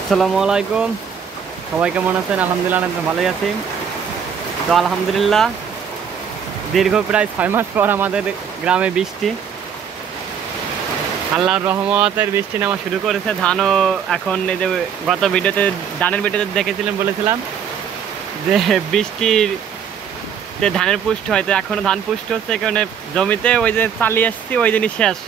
আসসালামু আলাইকুম। সবাই কেমন আছেন? আলহামদুলিল্লাহ আমি ভালোই আছি। তো আলহামদুলিল্লাহ দীর্ঘ প্রায় 6 মাস পর আমাদের গ্রামে বৃষ্টি, আল্লাহর রহমতের বৃষ্টি নামা শুরু করেছে। ধানও এখন এই যে গত ভিডিওতে ধানের ভিডিওতে দেখেছিলেন, বলেছিলাম যে বৃষ্টির যে ধানের পুষ্ট হয়, তো এখনও ধান পুষ্ট হচ্ছে। এই কারণে জমিতে ওই যে চালিয়ে আসছি ওই দিনই শেষ।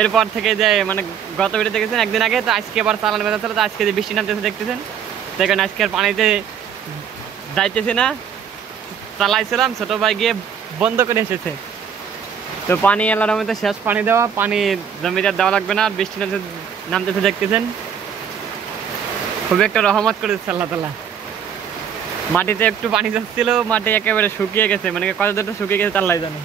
এরপর থেকে যে মানে গত ভিডিও দেখেছেন একদিন আগে, তো আজকে আবার চালানো বেঁধা ছিল। তো আজকে যে বৃষ্টি নামতেছে দেখতেছেন, তো এখানে আজকে আর পানিতে যাইতেছি না, চালাইছিলাম, ছোটো ভাই গিয়ে বন্ধ করে এসেছে। তো পানি আল্লাহর রহমতে শেষ, পানি দেওয়া, পানি জমিতে দেওয়া লাগবে না। আর বৃষ্টি নামতেছে দেখতেছেন, খুবই একটা রহমত করে দিচ্ছে আল্লাহ তাআলা। মাটিতে একটু পানি যাচ্ছিল, মাটি একেবারে শুকিয়ে গেছে, মানে কত দূরটা শুকিয়ে গেছে আল্লাহ জানে।